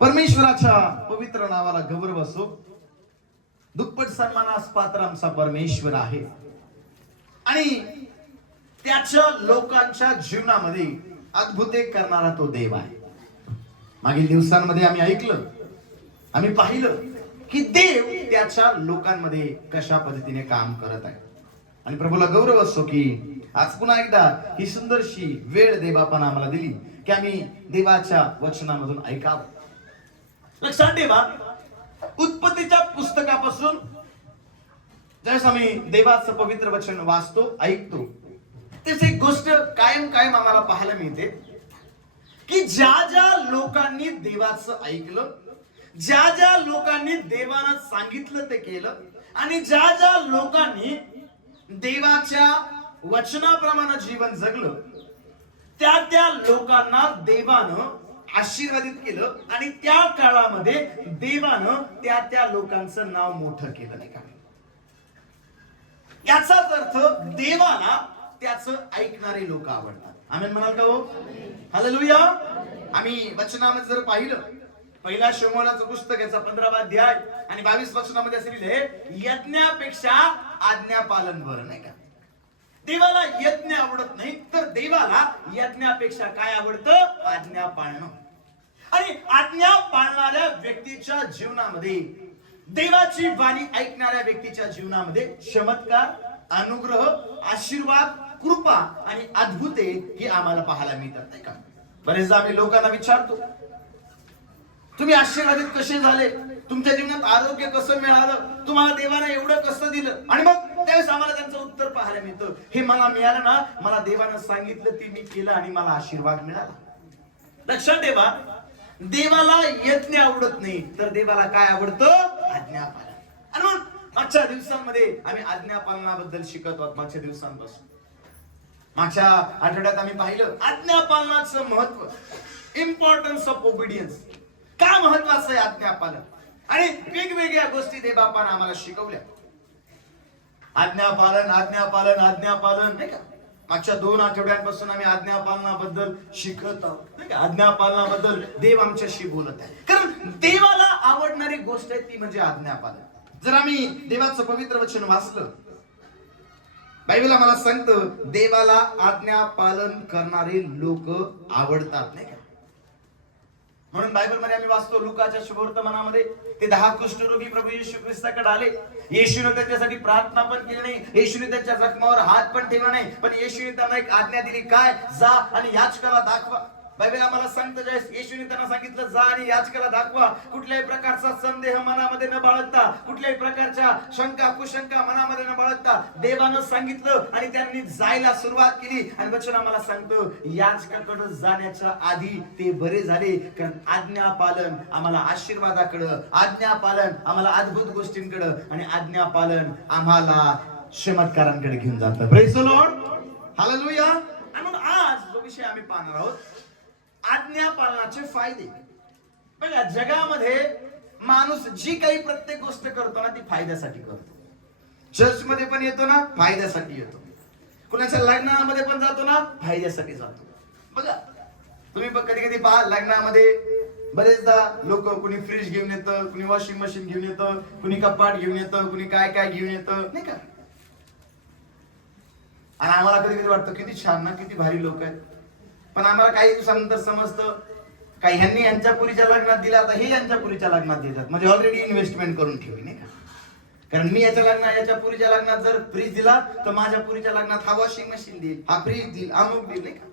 परमेश्वराच्या पवित्र नावाला गौरव असो. दुप्पट सन्मानास पात्र आमचा परमेश्वर आहे आणि त्याच्या लोकांच्या जीवनामध्ये अद्भुते करणारा तो देव आहे. मागील दिवसांमध्ये आम्ही ऐकलं, आम्ही पाहिलं की देव त्याच्या लोकांमध्ये कशा पद्धतीने काम करत आहे. आणि प्रभूला गौरव असो की आज पुन्हा एकदा ही सुंदरशी वेळ देवापण आम्हाला दिली की आम्ही देवाच्या वचनामधून ऐकावं. लक्षात ठेवा, उत्पत्तीच्या पुस्तकापासून ज्यावेळेस आम्ही देवाचं पवित्र वचन वाचतो, ऐकतो, त्याची एक गोष्ट कायम कायम आम्हाला पाहायला मिळते की ज्या ज्या लोकांनी देवाचं ऐकलं, ज्या ज्या लोकांनी देवानं सांगितलं ते केलं, आणि ज्या ज्या लोकांनी देवाच्या वचनाप्रमाणे जीवन जगलं, त्या त्या लोकांना देवानं आशीर्वादित केलं आणि त्या काळामध्ये देवानं त्या त्या लोकांचं नाव मोठं केलं. नाही का? याचाच अर्थ देवाला त्याचं ऐकणारे लोक आवडतात. आमेन म्हणाल का हो? हालेलुया. आम्ही वचनामध्ये जर पाहिलं, पहिला शमूएलाचं पुस्तक याचा 15वा अध्याय आणि 22 वचनामध्ये असे लिहिले, यज्ञापेक्षा आज्ञा पालन बरं. नाही का? देवाला यज्ञ आवडत नाही, तर देवाला यज्ञापेक्षा काय आवडतं? आज्ञा पाळणं. आणि आज्ञा पाळणाऱ्या व्यक्तीच्या जीवनामध्ये, देवाची वाणी ऐकणाऱ्या व्यक्तीच्या जीवनामध्ये चमत्कार, अनुग्रह, आशीर्वाद, कृपा आणि अद्भुते ही आम्हाला पाहायला मिळतात. नाही का? बरेचदा आम्ही लोकांना विचारतो, तुम्ही आशीर्वादित कसे झाले? तुमच्या जीवनात आरोग्य कसं मिळालं? तुम्हाला देवानं एवढं कसं दिलं? आणि मग त्यावेळेस आम्हाला त्यांचं उत्तर पाहायला मिळतं, हे मला मिळालं ना, मला देवानं सांगितलं ते मी केलं आणि मला आशीर्वाद मिळाला. लक्षात ठेवा, देवाला यज्ञ आवडत नाही, तर देवाला काय आवडतं? आज्ञापालन. आणि मग मागच्या दिवसांमध्ये आम्ही आज्ञापालनाबद्दल शिकत आहोत. मागच्या दिवसांपासून मागच्या आठवड्यात आम्ही पाहिलं आज्ञापालनाचं महत्व, इम्पॉर्टन्स ऑफ ओबिडियन्स. का महत्वाचं आहे आज्ञापालन? आणि वेगवेगळ्या गोष्टी देवबापानं आम्हाला शिकवल्या. आज्ञापालन, आज्ञापालन, आज्ञापालन. नाही का? मागच्या 2 आठवड्यांपासून आम्ही आज्ञापालनाबद्दल शिकत आहोत. नाही का? आज्ञापालनाबद्दल देव आमच्याशी बोलत आहे, कारण देवाला आवडणारी गोष्ट आहे ती म्हणजे आज्ञापालन. जर आम्ही देवाचं पवित्र वचन वाचलं, बायबल आम्हाला सांगतं देवाला आज्ञा पालन करणारे लोक आवडतात. नाही का? म्हणून बायबल मध्ये आम्ही वाचतो, लुकाच्या शुभवर्तमानामध्ये ते 10 कुष्ठरोगी प्रभू येशू ख्रिस्ताकडे आले. येशूने त्यांच्यासाठी प्रार्थना पण केली नाही, येशूने त्यांच्या जखमावर हात पण ठेवला नाही, पण येशूने त्यांना एक आज्ञा दिली, काय? जा आणि याचकाला दाखवा. बायबल आम्हाला सांगतं, ज्यावेळेस येशूने त्यांना सांगितलं जा आणि याचकाला दाखवा, कुठल्याही प्रकारचा संदेह मनामध्ये न बाळगता, कुठल्याही प्रकारच्या शंका कुशंका मनामध्ये न बाळगता देवानं सांगितलं आणि त्यांनी जायला सुरुवात केली. आणि वचन आम्हाला सांगतं, याचकाकडे जाण्याच्या आधी ते बरे झाले, कारण आज्ञापालन आम्हाला आशीर्वादाकडं, आज्ञापालन आम्हाला अद्भुत गोष्टींकडं, आणि आज्ञापालन आम्हाला चमत्कारांकडे घेऊन जातं. Praise the Lord, hallelujah. आणि म्हणून आज जो विषय आम्ही पाहणार आहोत, आज्ञापालनाचे फायदे. बघा, जगामध्ये माणूस जी काही प्रत्येक गोष्ट करतो ना, ती फायद्यासाठी करतो. चर्च मध्ये पण येतो ना, फायद्यासाठी येतो. कुणाच्या लग्नामध्ये पण जातो ना, फायद्यासाठी जातो. बघा, तुम्ही पण कधी कधी पहा, लग्नामध्ये बरेचदा लोक, कुणी फ्रीज घेऊन येतं, कुणी वॉशिंग मशीन घेऊन येतं, कुणी कपाट घेऊन येतं, कुणी काय काय घेऊन येतं. नाही का? आणि आम्हाला कधी कधी वाटतं किती छान ना, किती भारी लोक आहेत. पण आम्हाला काही दिवसानंतर समजतं, काही ह्यांनी यांच्या पुरीच्या लग्नात दिला, आता हे यांच्या पुरीच्या लग्नात देतात, म्हणजे ऑलरेडी इन्व्हेस्टमेंट करून ठेवली. नाही का? कारण मी याच्या पुरीच्या लग्नात जर फ्रीज दिला, तर माझ्या पुरीच्या लग्नात हा वॉशिंग मशीन देईल, हा फ्रीज देईल, अमुक देईल. नाही का?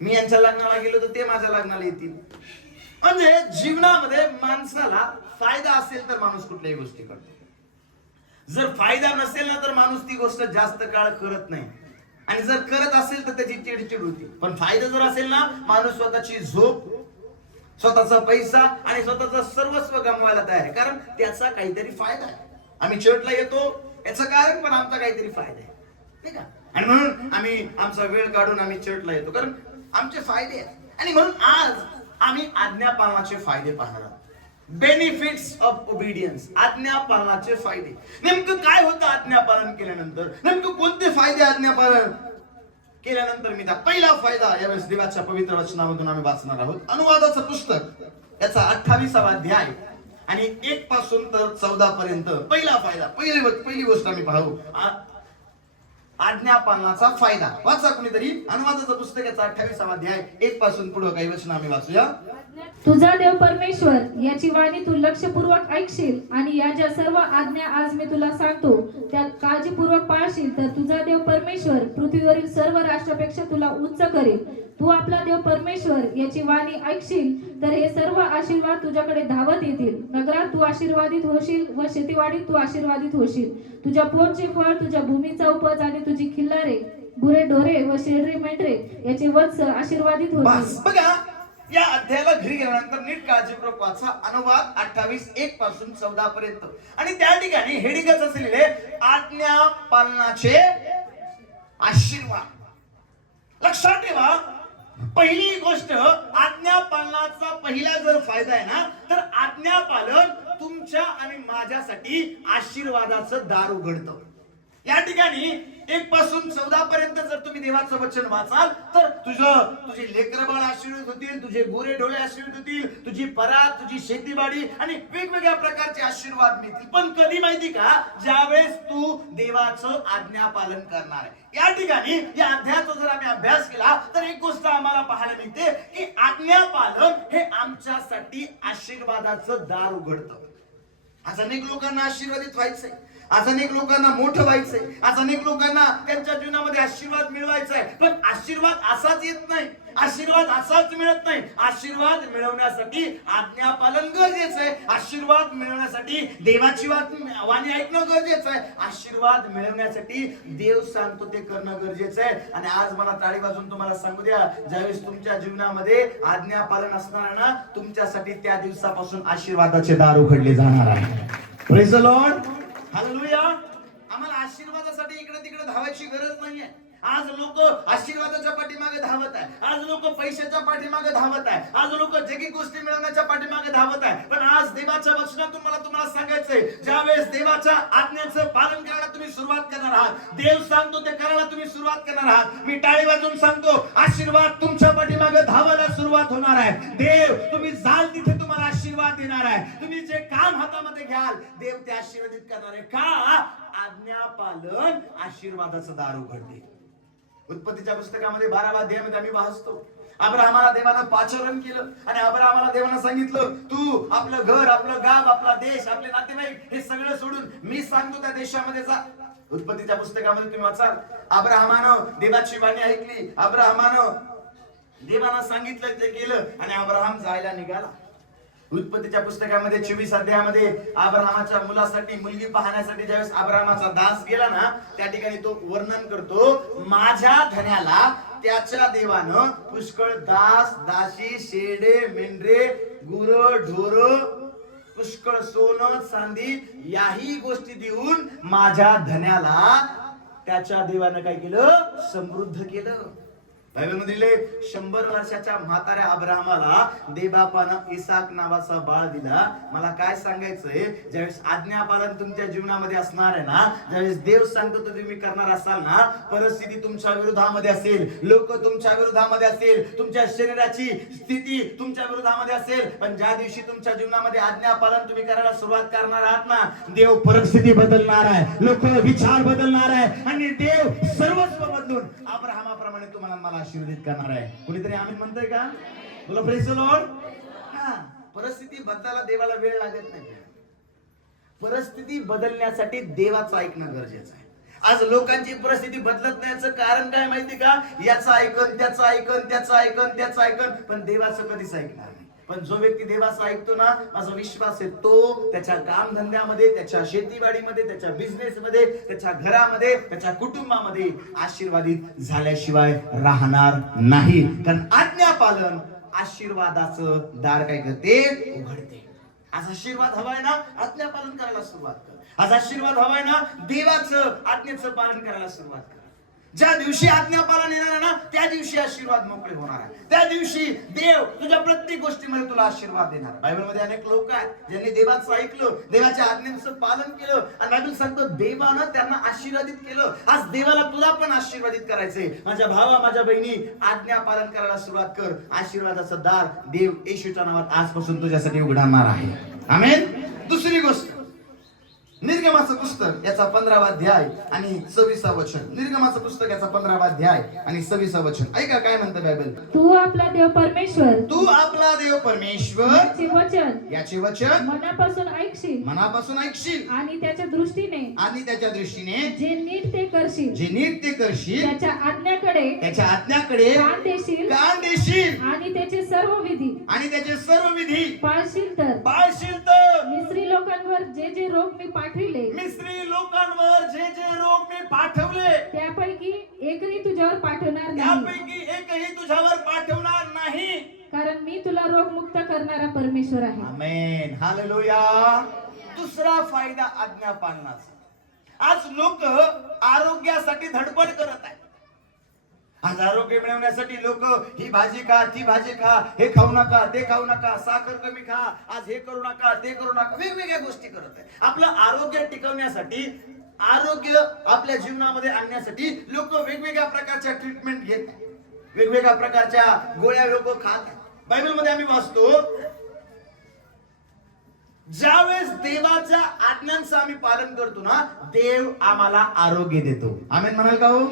मी यांच्या लग्नाला गेलो तर ते माझ्या लग्नाला येतील. म्हणजे जीवनामध्ये माणसाला फायदा असेल तर माणूस कुठल्याही गोष्टी करतो. जर फायदा नसेल ना, तर माणूस ती गोष्ट जास्त काळ करत नाही, आणि जर करत असेल तर त्याची चिडचिड होती. पण फायदा जर असेल ना, माणूस स्वतःची झोप, स्वतःचा पैसा आणि स्वतःचं सर्वस्व गमवायला तयार आहे, कारण त्याचा काहीतरी फायदा आहे. आम्ही चर्चला येतो याचं कारण पण आमचा काहीतरी फायदा आहे. नाही का? आणि म्हणून आम्ही आमचा वेळ काढून आम्ही चर्चला येतो, कारण आमचे फायदे आहेत. आणि म्हणून आज आम्ही आज्ञापालनाचे फायदे पाहणार आहोत. बेनिफिट्स ऑफ ओबिडियन्स, आज्ञापालनाचे फायदे. नेमकं काय होतं आज्ञापालन केल्यानंतर? नेमकं कोणते फायदे आज्ञापालन केल्यानंतर मिळतात? पहिला फायदा यावेळेस देवाच्या पवित्र वचनामधून आम्ही वाचणार आहोत. अनुवादाचं पुस्तक याचा 28वा अध्याय आणि 1 पासून तर 14 पर्यंत पहिला फायदा, पहिली गोष्ट आम्ही पाहू, आज्ञा पालनाचा फायदा. वाचा कुणीतरी अनुवादाचं पुस्तकाचा 28वा अध्याय 1 पासून पुढे काही वचन आम्ही वाचूया. तुझा देव परमेश्वर याची वाणी तू लक्षपूर्वक ऐकशील आणि या ज्या सर्व आज्ञा आज मी तुला सांगतो त्या काळजीपूर्वक पाळशील तर तुझा देव परमेश्वर पृथ्वीवरील सर्व राष्ट्रापेक्षा तुला उच्च करेल. तू आपला देव परमेश्वर याची वाणी ऐकशील तर हे सर्व आशीर्वाद तुझ्याकडे धावत येतील. नगरात तू आशीर्वादित होशील व शेतीवाडीत तू आशीर्वादित होशील. तुझ्या पोटचे फळ, तुझ्या भूमीचा उपज आणि तुझी खिल्लारे, गुरे ढोरे व शेळी मेंढरे याचे वत्स आशीर्वादित होतील. बघा, या अध्यायाला घरी गेल्यानंतर नीट काळजीपूर्वक वाचा. अनुवाद 28:1 पासून 14 पर्यंत. आणि त्या ठिकाणी हेडिंगच असलेले आज्ञा पालनाचे आशीर्वाद. लक्षात ठेवा, पहिली गोष्ट, आज्ञा पालनाचा पहिला जर फायदा आहे ना, तर आज्ञा पालन तुमच्या आणि माझ्यासाठी आशीर्वादाचं दार उघडतं. या ठिकाणी 1 पासून 14 पर्यंत जर तुम्ही देवाचं वचन वाचाल तर तुझे लेकरं बाळ आशीर्वादित होतील, तुझे गोरे डोळे आशीर्वादित होतील, तुझी परात, तुझी शेतीबाडी आणि वेगवेगळ्या प्रकारचे आशीर्वाद मिळतील. पण कधी माहिती का? ज्यावेळेस तू देवाचं आज्ञा पालन करणार आहे. या ठिकाणी या अध्यायाचा जर आम्ही अभ्यास केला तर एक गोष्ट आम्हाला पाहायला मिळते की आज्ञा पालन हे आमच्यासाठी आशीर्वादाचं दार उघडतं. आज अनेक लोकांना आशीर्वादित व्हायचंय, आज अनेक लोकांना मोठं व्हायचंय, आज अनेक लोकांना त्यांच्या जीवनामध्ये आशीर्वाद मिळवायचा आहे. पण आशीर्वाद असाच येत नाही, आशीर्वाद असाच मिळत नाही. आशीर्वाद मिळवण्यासाठी आज्ञा पालन गरजेचं आहे. आशीर्वाद मिळवण्यासाठी देवाची वाणी ऐकणं गरजेचं आहे. आशीर्वाद मिळवण्यासाठी देव सांगतो ते करणं गरजेचं आहे. आणि आज मला टाळी वाजून तुम्हाला सांगू द्या, ज्यावेळेस तुमच्या जीवनामध्ये आज्ञा पालन असणार आहे ना, तुमच्यासाठी त्या दिवसापासून आशीर्वादाचे दार उघडले जाणार आहे. Praise the Lord, hallelujah. आम्हाला आशीर्वादासाठी इकडे तिकडे धावायची गरज नाहीये. आज लोक आशीर्वादाच्या पाठीमागे धावत आहे, आज लोक पैशाच्या पाठीमागे धावत आहे, आज लोक जगी गोष्टी मिळवण्याच्या पाठीमागे धावत आहे. पण आज देवाच्या वचनातून मला तुम्हाला सांगायचंय, ज्यावेळेस देवाच्या आज्ञेचं पालन करायला तुम्ही सुरुवात करणार आहात, देव सांगतो ते करायला तुम्ही सुरुवात करणार आहात, मी टाळी वाजवून सांगतो, आशीर्वाद तुमच्या पाठीमागे धावायला सुरुवात होणार आहे. देव तुम्ही जाल तिथे तुम्हाला आशीर्वाद देणार आहे. तुम्ही जे काम हातामध्ये घ्याल देव ते आशीर्वादित करणार आहे. का? आज्ञा पालन आशीर्वादाचं दार उघडते. उत्पत्तीच्या पुस्तकामध्ये 12व्या अध्यायामध्ये आम्ही वाचतो, अब्राहमाला देवानं पाचारण केलं आणि अब्राहमाला देवानं सांगितलं, तू आपलं घर, आपलं गाव, आपला देश, आपले नातेवाईक हे सगळं सोडून मी सांगतो त्या देशामध्ये जा. उत्पत्तीच्या पुस्तकामध्ये तुम्ही वाचाल, अब्राहमानं देवाची वाणी ऐकली, अब्राहमानं देवानं सांगितलं ते केलं आणि अब्राहम जायला निघाला. उत्पत्तीच्या पुस्तकामध्ये 24 अध्यायामध्ये अब्राहमाच्या मुलासाठी मुलगी पाहण्यासाठी ज्यावेळेस अब्राहमाचा दास गेला ना, त्या ठिकाणी तो वर्णन करतो, माझ्या धन्याला त्याच्या देवानं पुष्कळ दास, दासी, शेडे, मेंढरे, गुरं, ढोर, पुष्कळ सोनं, चांदी याही गोष्टी देऊन माझ्या धन्याला त्याच्या देवानं काय केलं? समृद्ध केलं. बायबलमध्ये दिले 100 वर्षाच्या म्हाताऱ्या अब्राहमाला देवबापानं इसाक नावाचा बाळ दिला. मला काय सांगायचंय, ज्यावेळेस आज्ञापालन तुमच्या जीवनामध्ये असणार आहे ना, ज्यावेळेस देव सांगतो तर तुम्ही करणार असाल ना, परिस्थिती तुमच्या विरोधामध्ये असेल, लोक तुमच्या विरोधामध्ये असेल, तुमच्या शरीराची स्थिती तुमच्या विरोधामध्ये असेल, पण ज्या दिवशी तुमच्या जीवनामध्ये आज्ञापालन तुम्ही करायला सुरुवात करणार आहात ना, देव परिस्थिती बदलणार आहे, लोक विचार बदलणार आहे आणि देव सर्वस्व बदलून अब्राहमाप्रमाणे तुम्हाला मला आशीर्वादित करणार आहे. कुणीतरी आमीन म्हणतंय का? बोला प्रेज द लॉर्ड. परिस्थिती बदलायला देवाला वेळ लागत नाही. परिस्थिती बदलण्यासाठी देवाचं ऐकणं गरजेचं आहे. आज लोकांची परिस्थिती बदलत नाही याचं कारण काय माहिती का? याचं ऐकन, त्याचं ऐकन, त्याचं ऐकन, त्याचं ऐकन, पण देवाचं कधीच ऐकणार नाही. पण जो व्यक्ती देवाचं ऐकतो ना, माझा विश्वास आहे तो त्याच्या कामधंद्यामध्ये, त्याच्या शेतीवाडीमध्ये, त्याच्या बिझनेस मध्ये, त्याच्या घरामध्ये, त्याच्या कुटुंबामध्ये आशीर्वादित झाल्याशिवाय राहणार नाही. कारण आज्ञापालन आशीर्वादाचं दार काय करते? उघडते. आज आशीर्वाद हवाय ना, आज्ञापालन करायला सुरुवात कर. आज आशीर्वाद हवाय ना, देवाचं आज्ञेचं पालन करायला सुरुवात कर. ज्या दिवशी आज्ञापालन येणार आहे ना, त्या दिवशी आशीर्वाद मोकळे होणार आहे. त्या दिवशी देव तुझ्या प्रत्येक गोष्टीमध्ये तुला आशीर्वाद देणार. बायबलमध्ये अनेक लोक आहेत ज्यांनी देवाचं ऐकलं, देवाच्या आज्ञेचं पालन केलं, आणि बायबल सांगतो देवानं त्यांना आशीर्वादित केलं. आज देवाला तुला पण आशीर्वादित करायचंय. माझ्या भावा, माझ्या बहिणी, आज्ञा पालन करायला सुरुवात कर. आशीर्वादाचं दार देव येशूच्या नावात आजपासून तुझ्यासाठी उघडणार आहे. आमेन. दुसरी गोष्ट, निर्गमाचं पुस्तक याचा 15वा अध्याय आणि 26वा वचन. निर्गमाचं पुस्तक याचा 15वा अध्याय आणि 26वा वचन. ऐका काय म्हणतं बायबल. तू आपला देव परमेश्वर, तू आपला देव परमेश्वर याचे वचन मनापासून ऐकशील, मनापासून ऐकशील, आणि त्याच्या दृष्टीने जे नीट ते करशील, त्याच्या आज्ञाकडे कान देशील, आणि त्याचे सर्व विधी पाळशील तर मिस्री लोकांवर जे जे रोग मी पाठवले त्यापैकी एकही तुझ्यावर पाठवणार नाही, कारण मी तुला रोगमुक्त करणारा परमेश्वर आहे. आमेन. हालेलुया. दुसरा फायदा आज्ञा पालनाचा. आज लोक आरोग्यासाठी धडपड करत आहेत. आज आरोग्य मिळवण्यासाठी लोक ही भाजी खा, ती भाजी खा, हे खाऊ नका, ते खाऊ नका, साखर कमी खा, आज हे करू नका, ते करू नका, वेगवेगळ्या गोष्टी करत आहे. आपलं आरोग्य टिकवण्यासाठी, आरोग्य आपल्या जीवनामध्ये आणण्यासाठी लोक वेगवेगळ्या प्रकारच्या ट्रीटमेंट घेत आहेत, वेगवेगळ्या प्रकारच्या गोळ्या लोक खात आहेत. बायबलमध्ये आम्ही वाचतो, ज्यावेळेस देवाच्या आज्ञांचं आम्ही पालन करतो ना, देव आम्हाला आरोग्य देतो. आमेन म्हणाल का हो?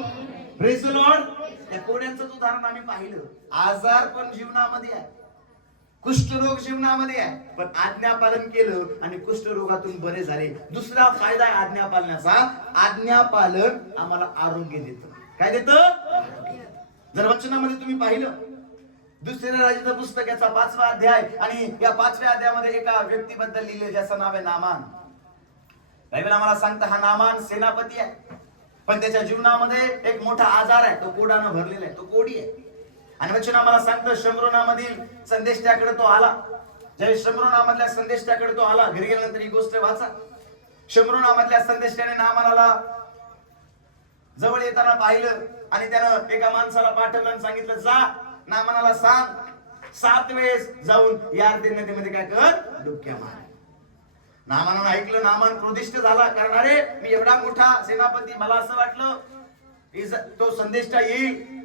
Praise the Lord. त्या कोड्यांचं उदाहरण आम्ही पाहिलं. आजार पण जीवनामध्ये आहे, कुष्ठरोग जीवनामध्ये आहे, पण आज्ञापालन केलं आणि कुष्ठरोगातून बरे झाले. दुसरा फायदा आहे आज्ञा पालनाचा. आज्ञापालन आम्हाला आरोग्य देतं. काय देतं? जर वचनामध्ये तुम्ही पाहिलं, दुसऱ्या राजाचं पुस्तक याचा 5वा अध्याय आणि या 5व्या अध्यायामध्ये एका व्यक्तीबद्दल लिहिले ज्याचं नाव आहे नामान. बायबल आम्हाला सांगतं हा नामान सेनापती आहे, पण त्याच्या जीवनामध्ये एक मोठा आजार आहे, तो कोडानं भरलेला आहे, तो कोडी आहे. आणि वचन आम्हाला सांगतं शम्रोनामधील संदेष्टाकडे तो आला. ज्यावेळी शम्रोनामधल्या संदेष्टाकडे तो आला, घरी गेल्यानंतर ही गोष्ट वाचा. शम्रोनामधल्या संदेष्टाने नामानाला जवळ येताना पाहिलं आणि त्यानं एका माणसाला पाठवलं आणि सांगितलं, जा नामानाला सांग 7 वेळेस जाऊन यार्देन नदीमध्ये काय कर, डुबक्या मार. नामानानं ऐकलं. नामान क्रोधिष्ठ झाला, कारण अरे मी एवढा मोठा सेनापती, मला असं वाटलं तो संदेष्टा येईल,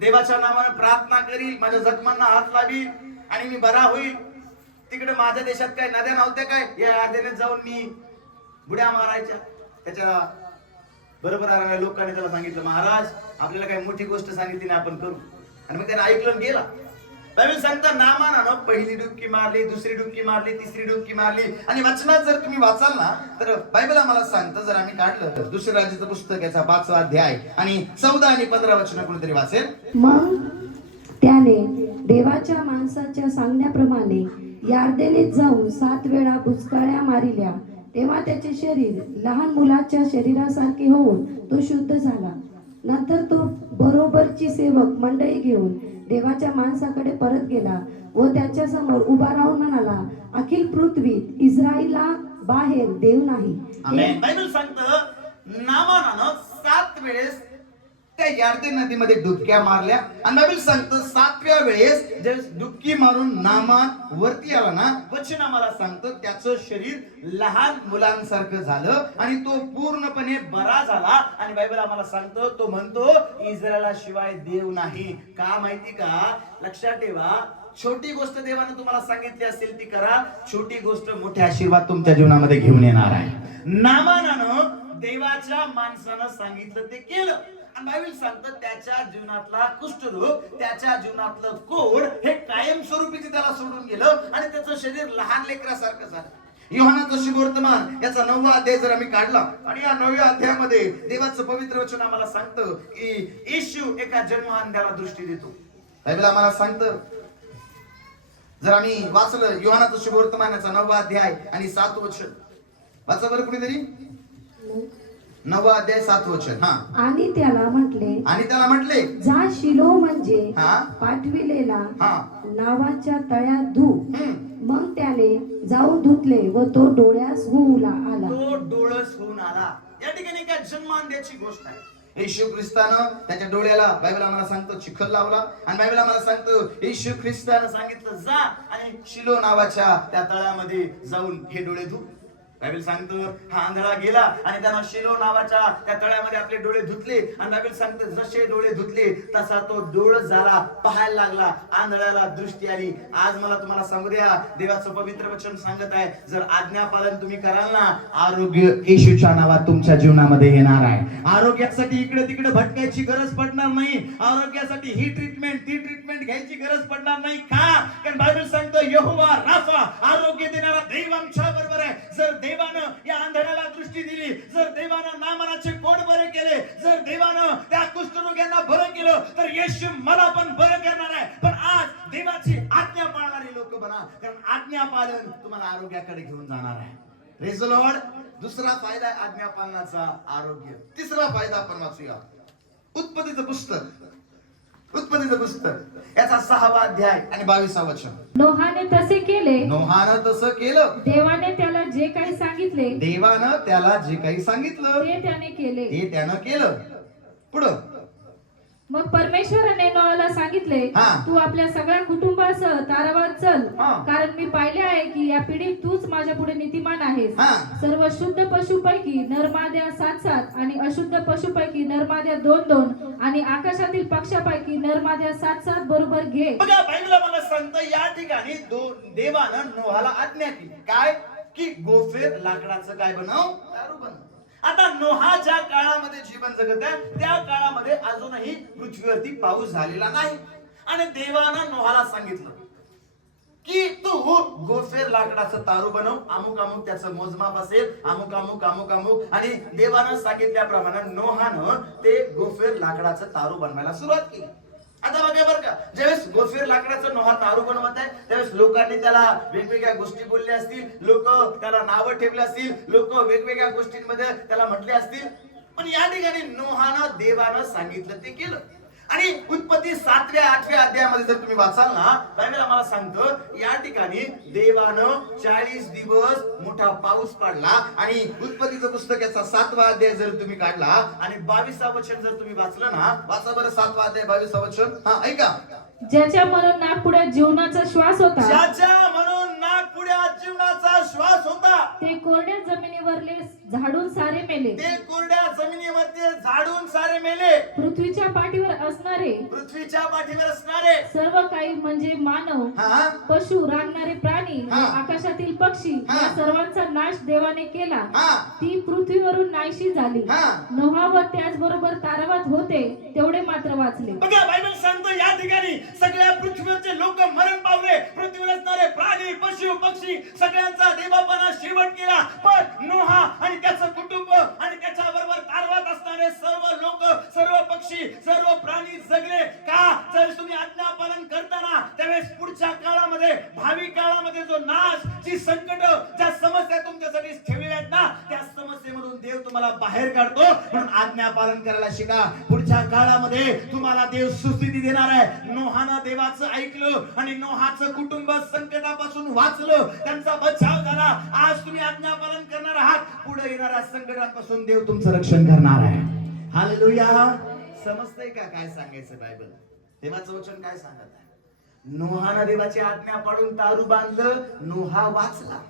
देवाच्या नावानं प्रार्थना करील, माझ्या जखमांना हात लावील आणि मी बरा होईल. तिकडे माझ्या देशात काय नद्या नव्हत्या काय, या यार्देनेत जाऊन मी बुड्या मारायच्या. त्याच्या बरोबर आलेल्या लोकांनी त्याला सांगितलं, महाराज आपल्याला काही मोठी गोष्ट सांगितली नाही, आपण करू. आणि मग त्याने ऐकलं गेला. बायबल सांगता नामानानं पहिली डुबकी मारली, दुसरी डुबकी मारली, तिसरी डुबकी मारली. आणि वचनात जर तुम्ही वाचाल ना, तर बायबल आम्हाला सांगतं, जर आम्ही काढलं तर दुसऱ्या राजाचं पुस्तक याचा 5वा अध्याय आणि 14 आणि 15 वचन कोणीतरी वाचेल. मग त्याने देवाच्या माणसाच्या सांगण्याप्रमाणे यार्देनेत जाऊन 7 वेळा बुचकाळ्या मारिल्या. तेव्हा त्याचे शरीर लहान मुलाच्या शरीरासारखे होऊन तो शुद्ध झाला. नंतर तो बरोबरची सेवक मंडळी घेऊन देवाच्या माणसाकडे परत गेला व त्याच्या समोर उभा राहून म्हणाला, अखिल पृथ्वीत इस्रायला बाहेर देव नाही. आमेन. बायबल सांगतं नामानानं 7 वेळेस त्या यार्देन नदीमध्ये डुबक्या मारल्या. आणि बायबल सांगतं 7व्या वेळेस जे डुबकी मारून नामान वरती आला ना, वचन आम्हाला सांगतं त्याचं शरीर लहान मुलांसारखं झालं आणि तो पूर्णपणे बरा झाला. आणि बायबल आम्हाला सांगतं, तो म्हणतो इस्रायला शिवाय देव नाही. का माहिती का? लक्षात ठेवा, छोटी गोष्ट देवाने तुम्हाला सांगितली असेल ती करा, छोटी गोष्ट मोठे आशीर्वाद तुमच्या जीवनामध्ये घेऊन येणार आहे. नामानानं देवाच्या माणसानं सांगितलं ते केलं. आणि बायबल सांगतं त्याच्या जीवनातला कुष्ठरोग, त्याच्या जीवनातलं कोड हे कायमस्वरूपीचे त्याला सोडून गेलं आणि त्याचं शरीर लहान लेकरासारखं झालं. योहानाचं शुभवर्तमान याचा 9वा अध्याय जर आम्ही काढला आणि या 9व्या अध्यायामध्ये देवाचं पवित्र वचन आम्हाला सांगतं की येशू एका जन्मअंधाला दृष्टी देतो. बायबल आम्हाला सांगतं, जर आम्ही वाचलं योहानाचं शुभवर्तमान याचा 9वा अध्याय आणि 7वं वचन वाचा बरं कुणीतरी. 9वा अध्याय 7वं वचन. आणि त्याला म्हटले जा शिलो म्हणजे पाठविलेला नावाच्या तळ्यात धू. मग त्याने जाऊन धुतले व तो डोळ्यास होऊन आला. तो डोळस होऊन आला. या ठिकाणी काय जन्मांध्याची गोष्ट आहे. येशू ख्रिस्तानं त्याच्या डोळ्याला बायबल आम्हाला सांगतो चिखल लावला आणि बायबल आम्हाला सांगतो येशू ख्रिस्तानं सांगितलं जा आणि शिलो नावाच्या त्या तळ्यामध्ये जाऊन हे डोळे धु. बायबल सांगतो हा आंधळा गेला आणि त्यानं शिलो नावाच्या त्या तळ्यामध्ये आपले डोळे धुतले आणि बायबल सांगतो जसे डोळे धुतले तसा तो डोळ झाला, पाहायला लागला, आंधळ्याला दृष्टी आली. आज मला तुम्हाला सांगू द्या, देवाचं पवित्र वचन सांगत आहे जर आज्ञा पालन तुम्ही कराल ना, आरोग्य येशूच्या नावात तुमच्या जीवनामध्ये येणार आहे. आरोग्यासाठी इकडे तिकडे भटकायची गरज पडणार नाही. आरोग्यासाठी ही ट्रीटमेंट ती ट्रीटमेंट घ्यायची गरज पडणार नाही. का? कारण बायबल सांगतो यहोवा राफा, आरोग्य देणारा देव आमच्या बरोबर आहे. जर देवानं या आंधळ्याला दृष्टी दिली, जर देवानं नामनाचे पोट बरे केले, जर देवानं त्या कुष्ठरोग्यांना बरं केलं, तर येशू मला पण बरं करणार आहे. पण आज देवाची आज्ञा पाळणारी लोक बना, कारण आज्ञा पालन तुम्हाला आरोग्याकडे घेऊन जाणार आहे. Praise the Lord. दुसरा फायदा आहे आज्ञा पालनाचा, आरोग्य. तिसरा फायदा आपण वाचूया उत्पत्तीचं पुस्तक याचा 6वा अध्याय आणि 22वा वचन. नोहाने तसे केले, नोहानं तसं केलं, देवाने त्याला जे काही सांगितले देवानं त्याला जे काही सांगितलं ते त्याने केले. ते त्यानं केलं. पुढं मग परमेश्वराने नोहाला सांगितले, हा. तू आपल्या सगळ्या कुटुंबासह तारावर चल, हा. कारण मी पाहिले आहे की या पिढीत तूच माझ्या पुढे नीतिमान आहेस. हा. सर्व शुद्ध पशुपैकी नरमाद्या 7-7 आणि अशुद्ध पशुपैकी नरमाद्या 2-2 आणि आकाशातील पक्षापैकी नरमाद्या 7-7 बरोबर घे. बघा बायबल मला सांगतं या ठिकाणी देवानं नोहाला आज्ञा केली. काय? की गोफेर लाकडाचं काय बनव, दारू बनव. आता नोहा ज्या काळामध्ये जीवन जगत आहे त्या काळामध्ये अजूनही पृथ्वीवरती पाऊस झालेला नाही आणि देवानं नोहाला सांगितलं की तू गोफेर लाकडाचं तारू बनव, अमुक अमुक त्याचं मोजमाप असेल, अमुक अमुक अमुक अमुक. आणि देवानं सांगितल्याप्रमाणे नोहानं ते गोफेर लाकडाचं तारू बनवायला सुरुवात केली. आता बघा बरं का, ज्यावेळेस गोफेर लाकडाचं नोहा तारू बनवत आहे त्यावेळेस लोकांनी त्याला वेगवेगळ्या गोष्टी बोलल्या असतील, लोक त्याला नावं ठेवले असतील, लोक वेगवेगळ्या गोष्टींमध्ये त्याला म्हटले असतील. पण या ठिकाणी नोहानं देवानं सांगितलं ते केलं. आणि उत्पत्ती 7व्या-8व्या अध्यायामध्ये जर तुम्ही वाचाल ना, बायबल आम्हाला सांगतं या ठिकाणी देवानं 40 दिवस मोठा पाऊस पाडला. आणि उत्पत्तीचं पुस्तक याचा 7वा अध्याय जर तुम्ही काढला आणि 22वा वचन जर तुम्ही वाचलं ना, वाचा बरं 7वा अध्याय 22वा वचन. हा ऐका. ज्याच्या म्हणून नागपुड्यात जीवनाचा श्वास होता, ज्याच्या म्हणून नागपुड्यात जीवनाचा श्वास होता, ते कोरड्या जमिनीवरले झाडून सारे मेले. ते कोरड्या जमिनीवरती झाडून सारे मेले. पृथ्वीच्या पाठीवर असणारे पृथ्वीच्या पाठीवर असणारे सर्व काही म्हणजे मानव, हा पशु, रांगणारे प्राणी आणि हा. आकाशातील पक्षी हा. या सर्वांचा नाश देवाने केला. हा ती पृथ्वीवरून नाहीशी झाली. हा. नोहा व त्याचबरोबर तारावात होते तेवढे मात्र वाचले. बघा बायबल सांगतो या ठिकाणी सगळ्या पृथ्वीवरचे लोक मरण पावले, पृथ्वीवर असणारे प्राणी, पशु, पक्षी सगळ्यांचा देवापणा शेवट केला. पण नोहा आणि त्याचं कुटुंब आणि त्याच्या बरोबर तारवात असणारे सर्व लोक, सर्व पक्षी, सर्व प्राणी जगले. का? जर तुम्ही आज्ञा पालन करताना त्यावेळेस पुढच्या काळामध्ये, भावी काळामध्ये जो नाश, जी संकट, ज्या समस्या तुमच्यासाठी ठेवलेल्या आहेत ना, त्या समस्येमधून देव तुम्हाला बाहेर काढतो. म्हणून आज्ञा पालन करायला शिका. पुढच्या काळामध्ये तुम्हाला देव सुस्थिती देणार आहे. नोहानं देवाचं ऐकलं आणि नोहाचं कुटुंब संकटापासून वाचलं, त्यांचा बचाव झाला. आज तुम्ही आज्ञा पालन करणार आहात, पुढे येणाऱ्या संकटापासून देव तुमचं रक्षण करणार आहे. हालेलुया. समजतंय का काय सांगायचं? बायबल देवाचं वचन काय सांगत आहे? नोहानं देवाची आज्ञा पाळून तारू बांधलं, नोहा वाचला.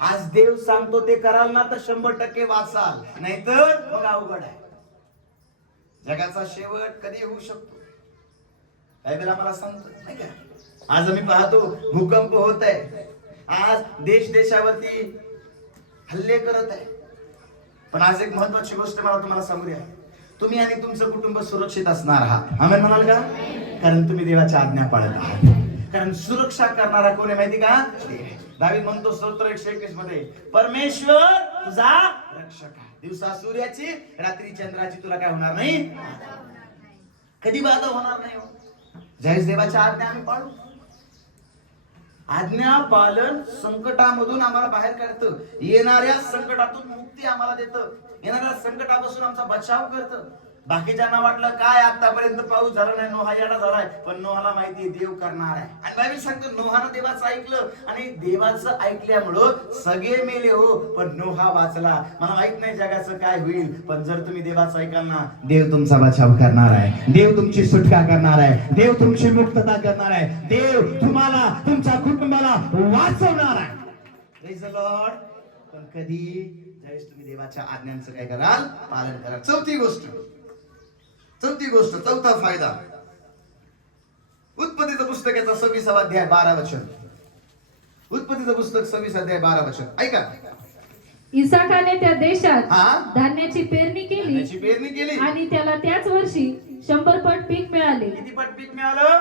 आज देव सांगतो ते कराल ना तर 100% वाचाल, नाहीतर मग अवघड आहे. जगाचा शेवट कधी होऊ शकतो बायबल आम्हाला सांगतो नाही का? आज आम्ही पाहतो भूकंप होत आहे, आज देशावरती हल्ले करत आहे. पण आज एक महत्वाची गोष्ट मला तुम्हाला सांगू द्या, तुम्ही आणि तुमचं कुटुंब सुरक्षित असणार आहात. आमेन म्हणाल का? कारण तुम्ही देवाच्या आज्ञा पाळत आहात. कारण सुरक्षा करणारा कोण आहे माहिती का? दावीद म्हणतो स्तोत्र 121 मध्ये, परमेश्वर तुझा रक्षक आहे. दिवसा सूर्याची, रात्री चंद्राची तुला काय होणार नाही, कधी बाधा होणार नाही. ज्यावेळेस देवाच्या आज्ञा आम्ही पाळू, आज्ञा पालन संकटामधून आम्हाला बाहेर काढतं, येणाऱ्या संकटातून मुक्ती आम्हाला देतं, येणाऱ्या संकटापासून आमचा बचाव करतं. बाकीच्यांना वाटलं काय आतापर्यंत पाऊस झाला नाही, नोहा येडा झालाय, पण नोहाला माहिती देव करणार आहे. आणि बायबल सांगतो नोहानं देवाचं ऐकलं आणि देवाचं ऐकल्यामुळं सगळे मेले हो, पण नोहा वाचला. मला माहित नाही जगाचं काय होईल, पण जर तुम्ही देवाचं ऐकाल ना, देव तुमचा बचाव करणार आहे, देव तुमची सुटका करणार आहे, देव तुमची मुक्तता करणार आहे, देव तुम्हाला तुमच्या कुटुंबाला वाचवणार आहे. Praise the Lord. पण कधी ज्यावेळेस तुम्ही देवाच्या आज्ञांचं काय कराल, पालन कराल. चौथी गोष्ट, चौथा फायदा, उत्पत्तीचं पुस्तक याचा 26वा अध्याय 12 वचन. उत्पत्तीचं पुस्तक 26 अध्याय 12 वचन ऐका. इसाकाने त्या देशात हा? धान्याची पेरणी केली आणि त्याला त्याच वर्षी 100 पट पीक मिळाले. किती पट पीक मिळालं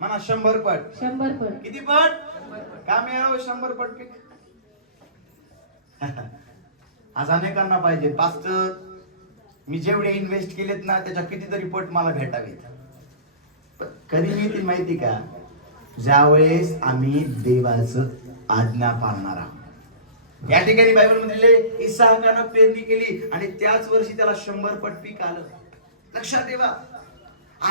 म्हणा? 100 पट. 100 पट. किती पट? का मिळावं 100 पट पीक? आज अनेकांना पाहिजे, पास्टर मी जेवढे इन्व्हेस्ट केलेत ना त्याच्या कितीतरी पट मला भेटावेत. पण कधी मिळतील माहिती का? ज्यावेळेस आम्ही देवाचं आज्ञा पाळणार आहोत. या ठिकाणी बायबल मध्ये इसाकानं पेरणी केली आणि त्याच वर्षी त्याला 100 पट पीक आलं. लक्षात ठेवा,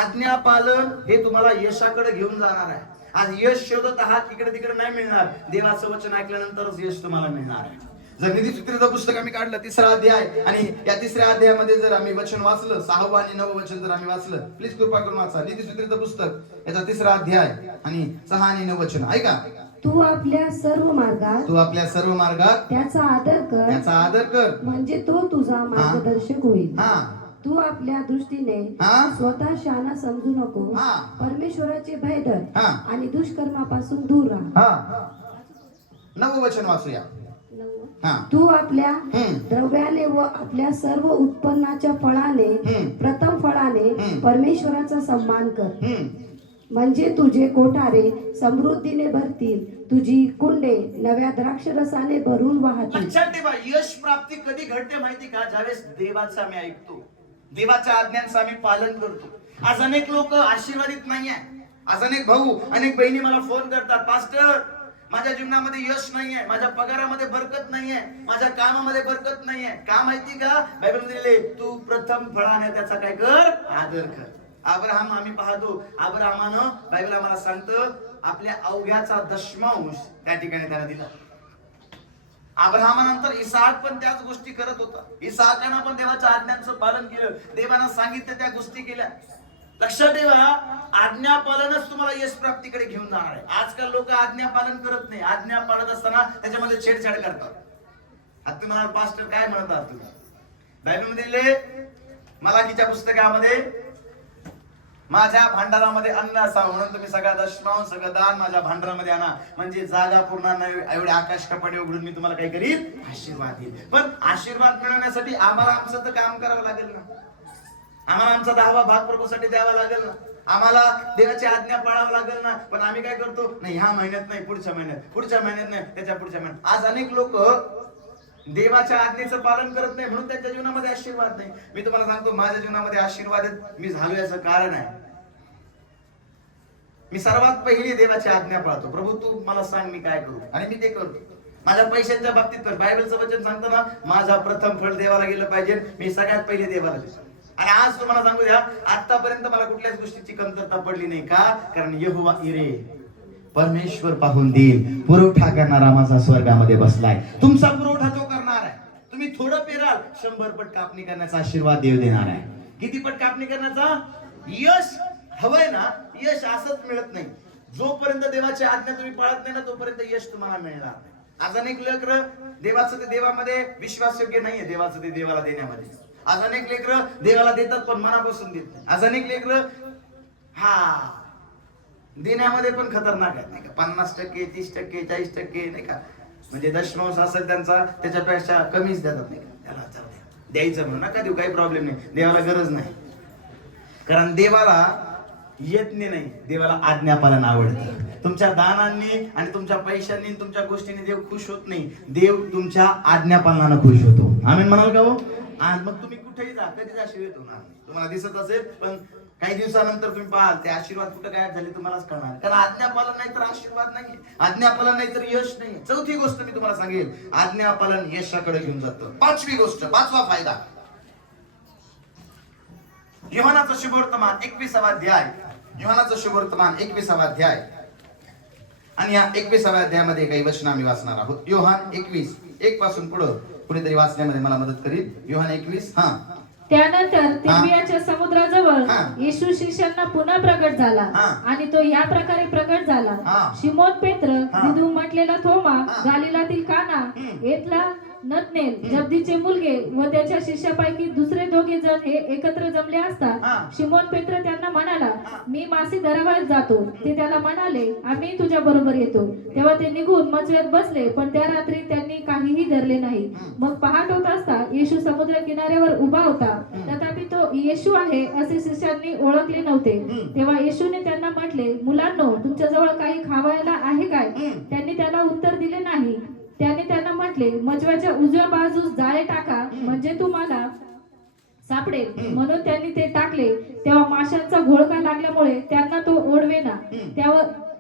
आज्ञा पालन हे तुम्हाला यशाकडे घेऊन जाणार आहे. आज यश शोधत आहात इकडे तिकडे नाही मिळणार, देवाचं वचन ऐकल्यानंतरच यश तुम्हाला मिळणार आहे. जर नीतिसूत्राचं पुस्तक आम्ही काढलं 3रा अध्याय आणि या 3ऱ्या अध्यायामध्ये जर आम्ही वचन वाचलं, 6वं आणि 9वं वचन जर आम्ही वाचलं, प्लीज कृपा करून वाचा नीतिसूत्राचं पुस्तक याचा 3रा अध्याय आणि 6 आणि 9 वचन ऐका. तू आपल्या सर्व मार्गात त्याचा आदर कर म्हणजे तो तुझा मार्गदर्शक होईल. तू आपल्या दृष्टीने स्वतः शहाणा समजू नको, परमेश्वराचे भय धर आणि दुष्कर्मापासून दूर राहा. 9वं वचन वाचूया. तू आपल्या द्रव्याने व आपल्या सर्व उत्पन्नाच्या फळाने, प्रथम फळाने परमेश्वराचा सन्मान कर, म्हणजे तुझे कोठारे समृद्धीने भरतील, तुझी कुंडे नव्या द्राक्षरसाने भरून वाहतील. लक्षात ठेवा, यश प्राप्ती कधी घडते माहिती का? ज्यावेळेस देवाचं आम्ही ऐकतो, देवाच्या आज्ञांचं आम्ही पालन करतो. आज अनेक लोक आशीर्वादित नाहीये. आज अनेक भाऊ अनेक बहिणी मला फोन करतात, पास्टर माझ्या जीवनामध्ये यश नाहीये, माझ्या पगारामध्ये बरकत नाहीये, माझ्या कामामध्ये बरकत नाहीये. का माहिती का? बायबल मध्ये तू प्रथम फळाने त्याचा काय कर, आदर कर. अब्राहम आम्ही पाहतो, अब्राहमानं बायबल आम्हाला सांगतं आपल्या अवघ्याचा दशमांश त्या ठिकाणी त्याने दिला. अब्राहमानंतर इसाक पण त्याच गोष्टी करत होता. इसाकानं पण देवाच्या आज्ञांचं पालन केलं, देवानं सांगितलं त्या गोष्टी केल्या. लक्षात ठेवा, आज्ञा पालनच तुम्हाला यश प्राप्तीकडे घेऊन जाणार आहे. आजकाल लोक आज्ञा पालन करत नाही, आज्ञा पाळत असताना त्याच्यामध्ये छेडछाड करतात. आता तुम्हाला पास्टर काय म्हणतात तुम्ही? बायबल मध्ये मलाकीच्या पुस्तकामध्ये माझ्या भांडारामध्ये अन्न असावं म्हणून तुम्ही सगळा दशमांश सगळं दान माझ्या भांडारामध्ये आणा, म्हणजे जागा पूर्ण एवढे आकाश कपाटे उघडून मी तुम्हाला काय करीन, आशीर्वाद देईन. पण आशीर्वाद मिळवण्यासाठी आम्हाला आमचं तर काम करावं लागेल ना, आम्हाला आमचा 10वा भाग प्रभूसाठी द्यावा लागेल ना, आम्हाला देवाची आज्ञा पाळावं लागेल ना. पण आम्ही काय करतो, नाही ह्या महिन्यात नाही, पुढच्या महिन्यात नाही, त्याच्या पुढच्या महिन्यात. आज अनेक लोक देवाच्या आज्ञेचं पालन करत नाही म्हणून त्यांच्या जीवनामध्ये आशीर्वाद नाही. मी तुम्हाला सांगतो, माझ्या जीवनामध्ये आशीर्वादित मी झालो याचं कारण आहे, मी सर्वात पहिली देवाची आज्ञा पाळतो. प्रभू तू मला सांग मी काय करू, आणि मी ते करतो. माझ्या पैशांच्या बाबतीत तर बायबलचं वचन सांगतं ना, माझा प्रथम फळ देवाला गेलं पाहिजे, मी सगळ्यात पहिले देवाला देतो. आणि आज तुम्हाला सांगू द्या, आतापर्यंत मला कुठल्याच गोष्टीची कमतरता पडली नाही. का? कारण यहोवा इरे परमेश्वर पाहून देईल, पुरवठा करणारा माझा स्वर्गामध्ये बसलाय. तुमचा पुरवठा तो करणार आहे. तुम्ही थोडं पेराल, 100 पट कापणी करण्याचा आशीर्वाद देव देणार आहे. किती पट कापणी करण्याचा? यश हवंय ना, यश असंच मिळत नाही. जोपर्यंत देवाची आज्ञा तुम्ही पाळत नाही ना, तोपर्यंत यश तुम्हाला मिळणार नाही. आज अनेक लेकरं देवाचं ते देवामध्ये विश्वासयोग्य नाहीये, देवाचं ते देवाला देण्यामध्ये. आज अनेक लेकरं देवाला देतात पण मनापासून देत नाही. आज अनेक लेकरं देण्यामध्ये पण खतरनाक आहेत, नाही का? 50%, 30%, 40% नाही का, म्हणजे दशमांश असेल त्यांचा, त्याच्यापेक्षा कमीच देतात, नाही का? त्याला द्यायचं म्हणून नका देऊ, काही प्रॉब्लेम नाही, देवाला गरज नाही. कारण देवाला यज्ञ नाही, देवाला आज्ञा पालन आवडतं. तुमच्या दानांनी आणि तुमच्या पैशांनी तुमच्या गोष्टींनी देव खुश होत नाही, देव तुमच्या आज्ञा पालनानं खुश होतो. आमेन म्हणाल का हो? आज मग तुम्ही कुठेही जा, कधीच आशीर्वाद होणार नाही. तुम्हाला दिसत असेल, पण काही दिवसानंतर तुम्ही पाहाल ते आशीर्वाद कुठे गायब झाले तुम्हालाच कळणार. कारण आज्ञापालन नाही तर आशीर्वाद नाही, आज्ञापालन नाही तर यश नाही. चौथी गोष्ट मी तुम्हाला सांगेल, आज्ञापालन यशाकडे घेऊन जातं. 5वी गोष्ट, 5वा फायदा, योहानाचं शुभवर्तमान 21वा अध्याय, योहानाचं शुभवर्तमान 21वा अध्याय, आणि या 21व्या अध्यायामध्ये काही वचन आम्ही वाचणार आहोत. योहान 21:1 पासून पुढं कुणीतरी वाचण्यामध्ये मला मदत करील. योहान 21. त्यानंतर तिबियाच्या समुद्राजवळ येशू शिष्यांना पुन्हा प्रगट झाला आणि तो या प्रकारे प्रगट झाला. शिमोन पेत्र, दिदुम म्हटलेला थोमा, गालिलातील काना, येथला नतनेल, जब्दीचे मुलगे व त्याच्या शिष्यापैकी दुसरे दोघे जण हे एकत्र जमले असता शिमोन पेत्र त्यांना म्हणाला, मी मासे धरावयास जातो. ते त्याला म्हणाले, आम्ही तुझ्या बरोबर येतो. तेव्हा ते निघून मजव्यात बसले, पण त्या रात्री त्यांनी काहीही धरले नाही. मग पहाट होत असता येशू समुद्र किनाऱ्यावर उभा होता, तथापि तो येशू आहे असे शिष्यांनी ओळखले नव्हते. तेव्हा येशूने त्यांना म्हटले, मुलांनो, तुमच्याजवळ काही खावायला आहे काय? त्यांनी त्याला उत्तर दिले नाही. त्याने त्यांना म्हटले, मजव्याच्या उजव्या बाजूस जाळे टाका, म्हणजे तुम्हाला सापडेल. म्हणून त्यांनी ते टाकले. तेव्हा माशांचा घोळका लागल्यामुळे त्यांना तो ओढवेना.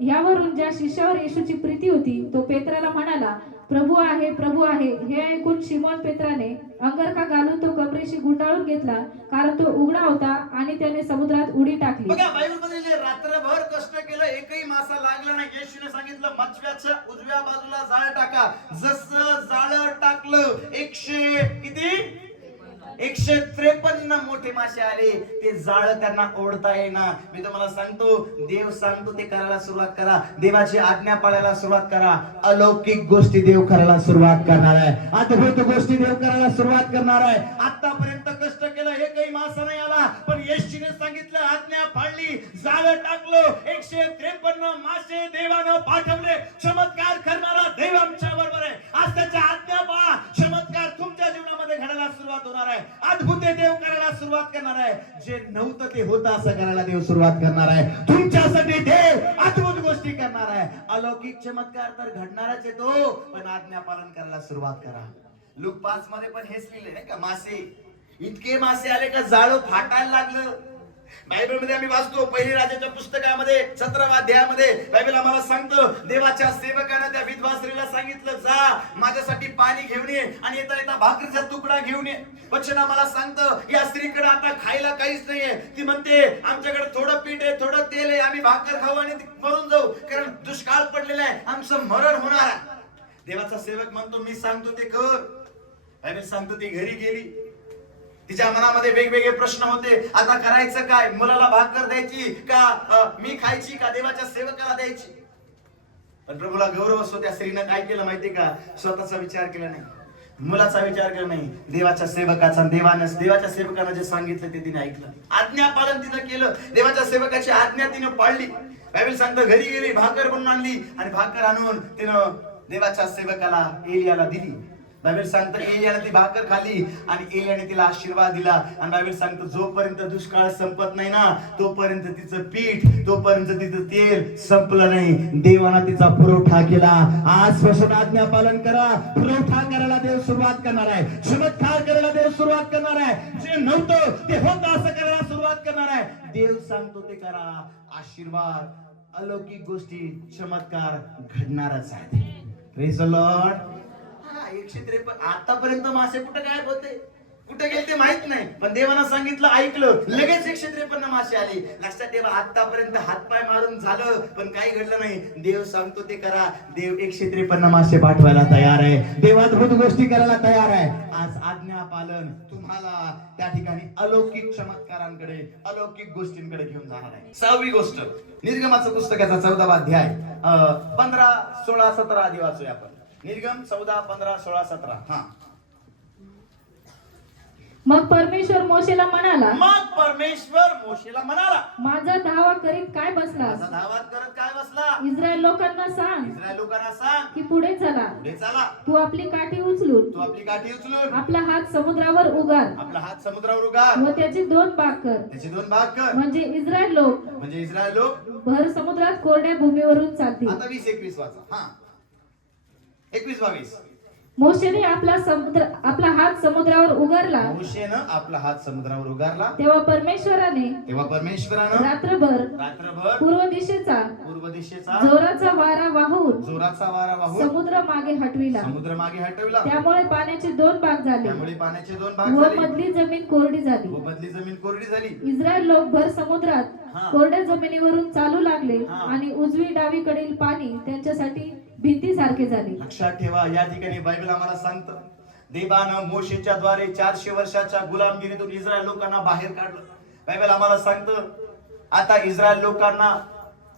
यावरून ज्या शिष्यावर येशूची प्रीती होती तो पेत्राला म्हणाला, प्रभू आहे, प्रभू आहे. हे ऐकून शिमोन पेत्राने अंगरखा घालून तो कमरेशी गुंडाळून घेतला, कारण तो उघडा होता, आणि त्याने समुद्रात उडी टाकली. बघा, बायबलमध्ये रात्रभर कष्ट केलं, एकही मासा लागला नाही. येशूने सांगितलं, मजव्याच्या उजव्या बाजूला जाळ टाका. जसं जाळ टाकलं, 153 मोठे मासे आले. ते जाळ त्यांना ओढता येईना. मी तुम्हाला सांगतो, देव सांगतो ते करायला सुरुवात करा. देवाची आज्ञा पाळायला सुरुवात करा. अलौकिक गोष्टी देव करायला सुरुवात करणार आहे. अद्भुत गोष्टी देव करायला सुरुवात करणार आहे. आतापर्यंत कष्ट केलं, एकही मासा नाही आला, पण येशूने सांगितलं, आज्ञा पाळली, जाळ टाकलं, 153 मासे देवानं पाठवले. चमत्कार करणारा देव आमच्या बरोबर आहे. आज त्याच्या आज्ञा पाळा, चमत्कार तुमच्या जीवनामध्ये घडायला सुरुवात होणार आहे. अद्भुत देव करायला सुरुवात करणार आहे. जे नव्हतं ते होतं असं करायला देव सुरुवात करणार आहे. तुमच्यासाठी देव अद्भुत गोष्टी करणार आहे. अलौकिक चमत्कार तर घडणारच आहे तो, पण आज्ञा पालन करायला सुरुवात करा. लूक 5 मध्ये पण हेच लिहिले नाही का, मासे इतके मासे आले का जाळं फाटायला लागलं. बायबलमध्ये आम्ही वाचतो, पहिली राजाच्या पुस्तकामध्ये 17व्या अध्यायामध्ये बायबल आम्हाला सांगतं, देवाच्या सेवकाने त्या विधवा स्त्रीला सांगितलं, जा माझ्यासाठी पाणी घेऊन ये आणि येता येता भाकरीचा तुकडा घेऊन ये. वचन आम्हाला सांगतं, या स्त्रीकडे आता खायला काहीच नाहीये. ती म्हणते, आमच्याकडे थोडं पीठ आहे, थोडं तेल आहे, आम्ही भाकर खाऊ आणि मरून जाऊ, कारण दुष्काळ पडलेला आहे, आमचं मरण होणार आहे. देवाचा सेवक म्हणतो, मी सांगतो ते कर. बायबल सांगतो ती घरी गेली. तिच्या मनामध्ये वेगवेगळे प्रश्न होते. आता करायचं काय? मुलाला भाकर द्यायची का मी खायची का देवाच्या सेवकाला द्यायची? पण प्रभूला गौरव असतो. त्या स्त्रीनं काय केलं माहितीये का? स्वतःचा विचार केला नाही, मुलाचा विचार केला नाही, देवाच्या सेवकाचा. देवाच्या सेवकानं जे सांगितलं ते तिने ऐकलं. आज्ञा पालन तिनं केलं. देवाच्या सेवकाची आज्ञा तिनं पाळली. बायबल सांगतं, घरी गेली, भाकर बनवून आणली आणि भाकर आणून तिनं देवाच्या सेवकाला एलियाला दिली. बायबल सांगतं, एलियाने ती भाकर खाल्ली आणि एलियाने तिला आशीर्वाद दिला. आणि बायबल सांगतं, जोपर्यंत दुष्काळ संपत नाही ना, तोपर्यंत तिचं पीठ, तोपर्यंत तिचं तेल संपलं नाही. देवाने तिचा पुरवठा केला. आजपासून आज्ञा पालन करा. पुरवठा करायला देव सुरुवात करणार आहे. चमत्कार करायला देव सुरुवात करणार आहे. जे नव्हतं ते होतं असं करायला सुरुवात करणार आहे. देव सांगतो ते करा. आशीर्वाद, अलौकिक गोष्टी, चमत्कार घडणारच आहेत. Praise the Lord. 153 आतापर्यंत मासे कुठे गायब होते, कुठे गेले ते माहित नाही, पण देवानं सांगितलं, ऐकलं, लगेच 153 मासे आले. लक्षात ठेवा, आतापर्यंत हातपाय मारून झालं, पण काही घडलं नाही. देव सांगतो ते करा. देव 153 मासे पाठवायला तयार आहे. देव अद्भुत गोष्टी करायला तयार आहे. आज आज्ञा पालन तुम्हाला त्या ठिकाणी अलौकिक चमत्कारांकडे, अलौकिक गोष्टींकडे घेऊन जाणार आहे. 6वी गोष्ट, निर्गमाचं पुस्तकाचा 14वा अध्याय 15, 16, 17 आधी वाचूया आपण. निर्गम 14, 15, 16, 17. मग परमेश्वर मोशेला म्हणाला, माझा धावा करीत काय बसलास? काय बसला? इस्रायल लोकांना सांग की पुढे चला. तू आपली काठी उचलून आपला हात समुद्रावर उगार व त्याचे 2 भाग कर. म्हणजे इस्रायल लोक भर समुद्रात कोरड्या भूमीवरून चालतील. आता 20-21 वाचा. 21-22. मोशेने आपला हात समुद्रावर उगारला. मोशेनं आपला हात समुद्रावर उगारला. तेव्हा परमेश्वरानं रात्रभर पूर्व दिशेचा पूर्व दिशेचा जोराचा वारा वाहून समुद्र मागे हटविला. त्यामुळे पाण्याचे 2 भाग झाले पाण्याचे 2 भाग व झाले मधली जमीन कोरडी झाली. मधली जमीन कोरडी झाली. इस्रायल लोक भर समुद्रात कोरड्या जमिनीवरून चालू लागले आणि उजवी डावीकडील पाणी त्यांच्यासाठी भीतीसारखे झाले. लक्षात ठेवा, या ठिकाणी बायबल आम्हाला सांगतं, देवानं मोशेच्या द्वारे 400 वर्षाच्या गुलामगिरीतून इस्रायल लोकांना बाहेर काढलं. बायबल आम्हाला सांगतं, आता इस्रायल लोकांना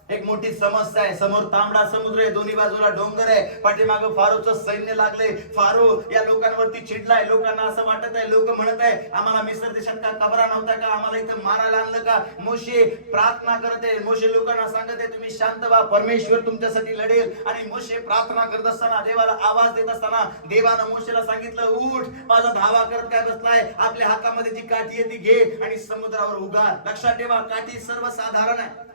एक मोठी समस्या आहे. समोर तांबडा समुद्र आहे, दोन्ही बाजूला डोंगर आहे, पाठीमागं फारोचं सैन्य लागले. फारो या लोकांवरती चिडलाय. लोकांना असं वाटत आहे, लोक म्हणत आहे, आम्हाला मिस्र देशात का कबरा नव्हता का, आम्हाला इथं मारायला आणलं का. मोशे प्रार्थना करत आहे. मोशे लोकांना सांगत आहे, तुम्ही शांत व्हा, परमेश्वर तुमच्यासाठी लढेल. आणि मोशे प्रार्थना करत असताना, देवाला आवाज देत असताना, देवानं मोशेला सांगितलं, उठ, माझा धावा करत काय बसलाय, आपल्या हातामध्ये जी काठी आहे ती घे आणि समुद्रावर उगार. लक्षात ठेवा, काठी सर्वसाधारण आहे.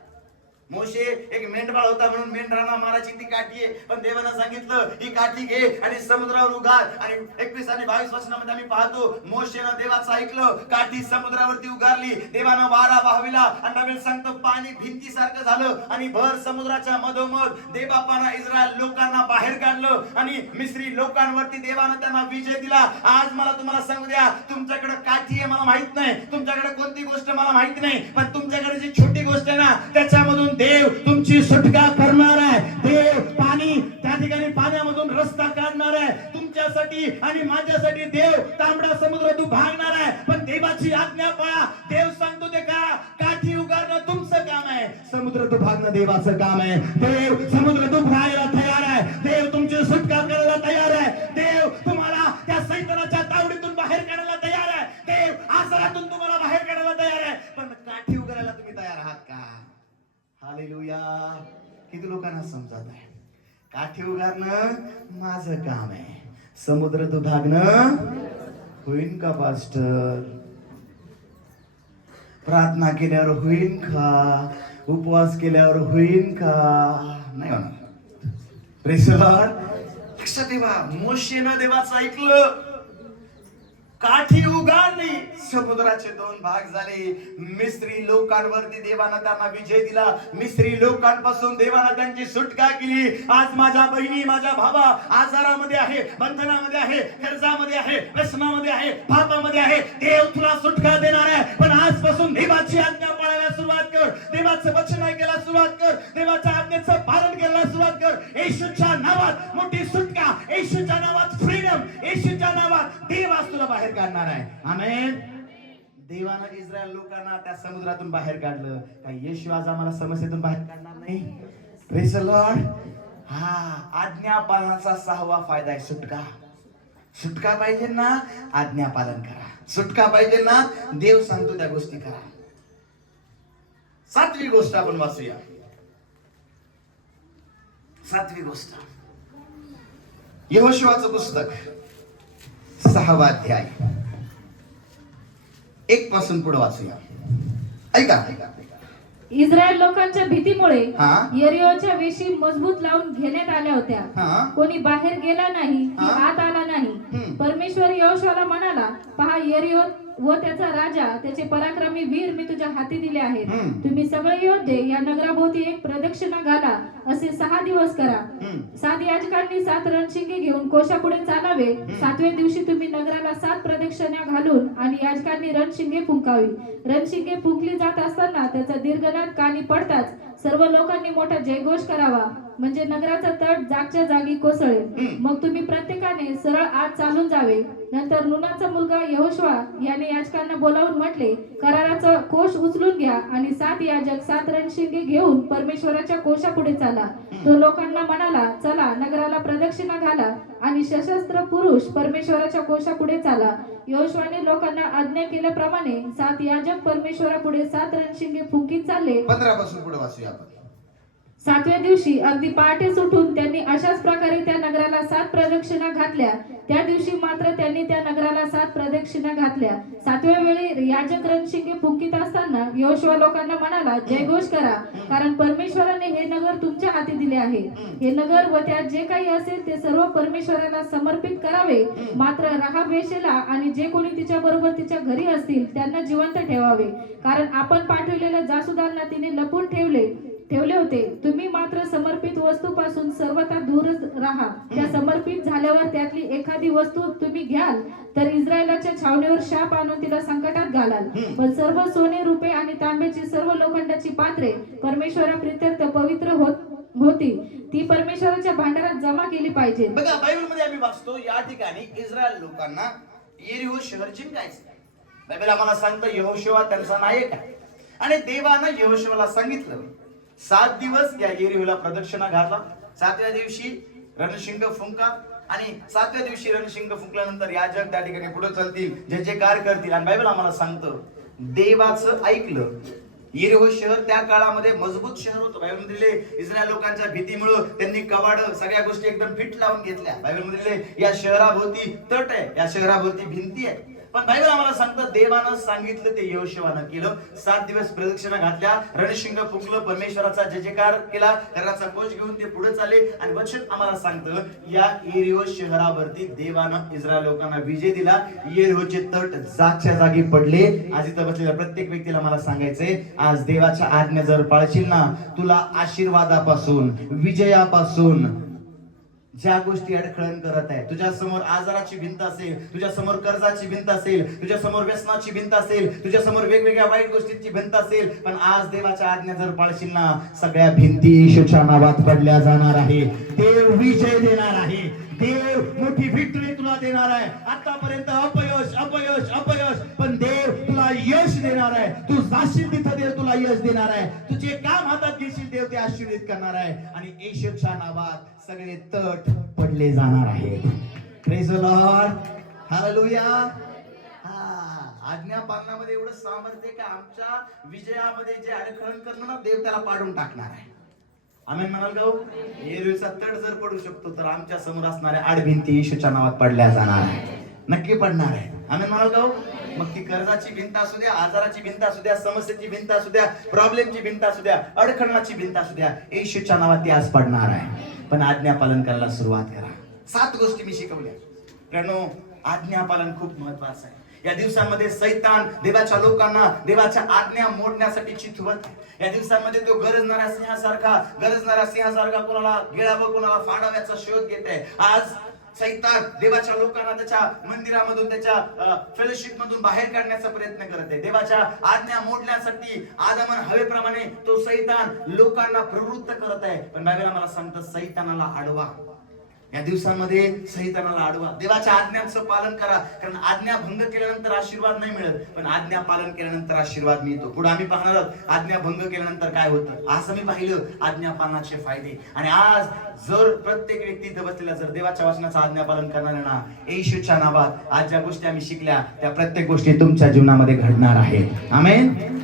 मोशे एक मेंढपाळ होता म्हणून मेंढरांना मारायची ती काठी आहे, पण देवानं सांगितलं, ही काठी घे आणि समुद्रावर उगार. आणि 21 आणि 22 वचनामध्ये आम्ही पाहतो, मोशेनं देवाचं ऐकलं, काठी समुद्रावरती उगारली. देवानं वारा वाहविला आणि बायबल सांगतं, पाणी भिंतीसारखं झालं आणि भर समुद्राच्या मधोमध देवबापानं इस्रायल लोकांना बाहेर काढलं आणि मिस्री लोकांवरती देवानं त्यांना विजय दिला. आज मला तुम्हाला सांगू द्या, तुमच्याकडे काठी आहे मला माहित नाही, तुमच्याकडे कोणती गोष्ट मला माहित नाही, पण तुमच्याकडे जी छोटी गोष्ट आहे ना, त्याच्यामधून देव तुमची सुटका करणार आहे. देव पाणी त्या ठिकाणी पाण्यामधून रस्ता काढणार आहे तुमच्यासाठी आणि माझ्यासाठी. देव तांबडा समुद्र तू भागणार आहे, पण देवाची आज्ञा पाळा. देव सांगतो ते का, काठी उगारणं तुमचं काम आहे, समुद्र तू भागणं देवाचं काम आहे. देव समुद्र तू भागायला तयार आहे. देव तुमची सुटका करायला तयार आहे. देव तुम्हाला त्या सैतानाच्या तावडीतून बाहेर काढायला तयार आहे. देव आसरातून तुम्हाला बाहेर काढायला तयार आहे, पण काठी उगारायला तुम्ही तयार आहात का? हालेलुया. किती लोकांना समजत आहे, काठी उगारणं माझं काम आहे, समुद्र दुभागणं होईन का पास्टर? प्रार्थना केल्यावर होईन का? उपवास केल्यावर होईन का? नाही होणार. Praise the Lord. लक्षात ठेवा, मोशेनं देवाचं ऐकलं, काठी उगारली, समुद्राचे 2 भाग झाले. मिस्री लोकांवरती देवानं त्यांना विजय दिला. मिस्री लोकांपासून देवानं त्यांची सुटका केली. आज माझ्या बहिणी, माझ्या भावा आजारामध्ये आहे, बंधनामध्ये आहे, कर्जामध्ये आहे, व्यसनामध्ये आहे, पापामध्ये आहे. देव तुला सुटका देणार आहे, पण आजपासून देवाची आज्ञा पाळायला सुरुवात कर. देवाचं वचन ऐकायला सुरुवात कर. देवाच्या आज्ञेचं पालन करायला सुरुवात कर. येशूच्या नावात मोठी सुटका, येशूच्या नावात फ्रीडम, येशूच्या नावात देव आज तुला बाहेर काढणार आहे. आमेन. देवानं इस्रायल लोकांना त्या समुद्रातून बाहेर काढलं. काय येशू आज आम्हाला समस्येतून बाहेर काढणार नाही? Praise the Lord. आज्ञा पालनाचा 6वा फायदा आहे सुटका. सुटका पाहिजे ना, आज्ञा पालन करा. सुटका पाहिजे ना, देव सांगतो त्या गोष्टी करा. 7वी गोष्ट आपण वाचूया. 7वी गोष्ट, यहोशुआचं पुस्तक 6वा अध्याय 1 पासून पुढे वाचूया. ऐका. इस्रायल लोकांच्या भीतीमुळे हा. यरीहोच्या वेशी मजबूत लावून घेण्यात आल्या होत्या. हा. कोणी बाहेर गेला नाही की हा. आत आला नाही. हम्म. परमेश्वर यहोशुआला म्हणाला, पहा, यरीहो व त्याचा राजा, त्याचे पराक्रमी वीर मी तुझ्या हाती दिले आहेत. तुम्ही सगळे योद्धे या नगराभोवती एक प्रदक्षिणा घाला. असे 6 दिवस करा. 7 याजकांनी 7 रणशिंगे घेऊन कोशापुढे चालावे. 7व्या दिवशी तुम्ही नगराला 7 प्रदक्षिणा घालून आणि याजकांनी रणशिंगे फुंकावी. रणशिंगे फुंकली जात असताना त्याचा दीर्घनाद कानी पडताच सर्व लोकांनी मोठा जयघोष करावा, म्हणजे नगराचा तट जागच्या जागी कोसळेल. मग तुम्ही प्रत्येकाने सरळ आत चालून जावे. नंतर नूनाचा मुलगा यहोशुआ याने याजकांना बोलावून म्हटले, कराराचा कोश उचलून घ्या आणि 7 याजक 7 रणशिंगे घेऊन परमेश्वराच्या कोशापुढे चाला. तो लोकांना म्हणाला, चला, नगराला प्रदक्षिणा घाला आणि सशस्त्र पुरुष परमेश्वराच्या कोशापुढे चाला. यहोशुआने लोकांना आज्ञा केल्याप्रमाणे 7 याजक परमेश्वरापुढे 7 रणशिंगे फुंकीत चालले. 15 पासून पुढे वाचूया आपण. 7व्या दिवशी अगदी पहाटेच उठून त्यांनी अशाच प्रकारे त्या नगराला 7 7 प्रदक्षिणा घातल्या, त्या दिवशी मात्र त्यांनी त्या नगराला 7 प्रदक्षिणा घातल्या. 7व्या वेळी याजक रणशिंगे फुंकीत असताना यहोशुवा लोकांना म्हणाला, जयघोष करा, कारण परमेश्वराने हे नगर तुमच्या हाती दिले आहे. हे नगर व त्यात जे काही असेल ते सर्व परमेश्वराला समर्पित करावे. मात्र राहाब वेश्येला आणि जे कोणी तिच्या बरोबर तिच्या घरी असतील त्यांना जिवंत ठेवावे, कारण आपण पाठवलेल्या जासूदांना तिने लपून ठेवले होते. तुम्ही मात्र समर्पित वस्तूपासून सर्वथा दूरच राहा. त्या समर्पित झाल्यावर त्यातली एखादी वस्तू तुम्ही घ्याल तर इस्रायलाच्या छावणीवर शाप आणून तिला संकटात घालाल. पण सर्व सोने, रुपे आणि तांब्याची सर्व लोखंडाची पात्रे परमेश्वराप्रित्यर्थ पवित्र होती, ती परमेश्वराच्या भांडारात जमा केली पाहिजे. बघा, बायबल मध्ये आम्ही वाचतो या ठिकाणी इस्रायल लोकांना येरिहो शहर जिंकायचं. बायबल आम्हाला सांगतं यहोशुवा त्यांचा नायक आहे आणि देवानं यहोशुवाला सांगितलं 7 दिवस या येरिहोला प्रदक्षिणा घाला. 7व्या दिवशी रणशिंग फुंका आणि 7व्या दिवशी रणशिंग फुंकल्यानंतर याजक त्या ठिकाणी पुढे चालतील, जे जे कार्य करतील. आणि बायबल आम्हाला सांगतं देवाचं ऐकलं. येरिहो शहर त्या काळामध्ये मजबूत शहर होतं. बायबल मध्ये इस्रायल लोकांच्या भीतीमुळे त्यांनी कवाड सगळ्या गोष्टी एकदम फिट लावून घेतल्या. बायबल मध्ये या शहराभोवती तट आहे, या शहराभोवती भिंती आहे. पण बायबल आम्हाला सांगतं देवानं सांगितलं ते यहोशुवानं केलं. 7 दिवस प्रदक्षिणा घातल्या, रणशिंग फुंकलं, परमेश्वराचा जय जयकार केला, घराचा कोच घेऊन ते पुढे चालले. आणि वचन आम्हाला सांगतं या येरिहो शहरावरती देवानं इस्रायल लोकांना विजय दिला. येरिहोचे तट जागच्या जागी पडले. आज इथं बसलेल्या प्रत्येक व्यक्तीला मला सांगायचंय, आज देवाच्या आज्ञा जर पाळशील ना, तुला आशीर्वादापासून, विजयापासून, ज्या गोष्टी अडखळण करत आहे, तुझ्या समोर आजाराची भिंत असेल, तुझ्या समोर कर्जाची भिंत असेल, तुझ्या समोर व्यसनाची भिंत असेल, तुझ्या समोर वेगवेगळ्या वाईट गोष्टींची भिंत असेल, पण आज देवाच्या आज्ञा जर पाळशील ना, सगळ्या भिंती येशूच्या नावात पडल्या जाणार आहे. देव विजय देणार आहे. देव मोठी विक्ट्री तुला देणार आहे. आतापर्यंत अपयश अपयश अपयश, पण देव तुला यश देणार आहे. तू जाशील तिथं देव तुला यश देणार आहे. तुझे काम हातात घेशील, देव ते आशीर्वादित करणार आहे. आणि येशूच्या नावात सगळे तट पडले जाणार आहेत. Praise the Lord, hallelujah. आज्ञा पालनामध्ये एवढं सामर्थ्य का आमच्या विजयामध्ये जे अडखळण करणं ना, देव त्याला पाडून टाकणार आहे. आमेन म्हणाल का? येरिहोचा तट जर पडू शकतो तर आमच्या समोर असणाऱ्या आडभिंती येशूच्या नावात पडल्या जाणार आहे, नक्की पडणार आहे. आमेन म्हणाल का? मग ती कर्जाची भिंत असू द्या, आजाराची भिंत असू द्या, समस्येची भिंत असू द्या, प्रॉब्लेमची भिंत असू द्या, अडखळणाची भिंत असू द्या, येशूच्या नावात ती आज पडणार आहे. पण आज्ञा पालन करायला सुरुवात करा. 7 गोष्टी मी शिकवल्या. प्रणो, आज्ञा पालन खूप महत्वाचं आहे. या दिवसांमध्ये सैतान देवाच्या लोकांना देवाच्या आज्ञा मोडण्यासाठी चिथवत आहे. या दिवसांमध्ये तो गरजणाऱ्या सिंहासारखा कोणाला गिळावं, कोणाला फाडाव्याचा शोध घेत आहे. आज सैतान देवाच्या लोकांना त्याच्या मंदिरामधून, त्याच्या फेलोशिप मधून बाहेर काढण्याचा प्रयत्न करत आहे. देवाच्या आज्ञा मोडण्यासाठी आदमन हवेप्रमाणे तो सैतान लोकांना प्रवृत्त करत आहे. पण बायबल आम्हाला सांगतं सैतानाला अडवा. या दिवसांमध्ये सैतानाला अडवा. देवाच्या आज्ञांचं पालन करा, कारण आज्ञा भंग केल्यानंतर आशीर्वाद नाही मिळत, पण आज्ञा पालन केल्यानंतर आशीर्वाद मिळतो. पुढे आम्ही पाहणार आहोत आज्ञा भंग केल्यानंतर काय होतं. आज आम्ही पाहिलं आज्ञा पालनाचे फायदे. आणि आज जर प्रत्येक व्यक्ती इथं बसलेला जर देवाच्या वचनाचं आज्ञा पालन करणार ना, येशूच्या नावात आज ज्या गोष्टी आम्ही शिकल्या त्या प्रत्येक गोष्टी तुमच्या जीवनामध्ये घडणार आहेत. आमेन.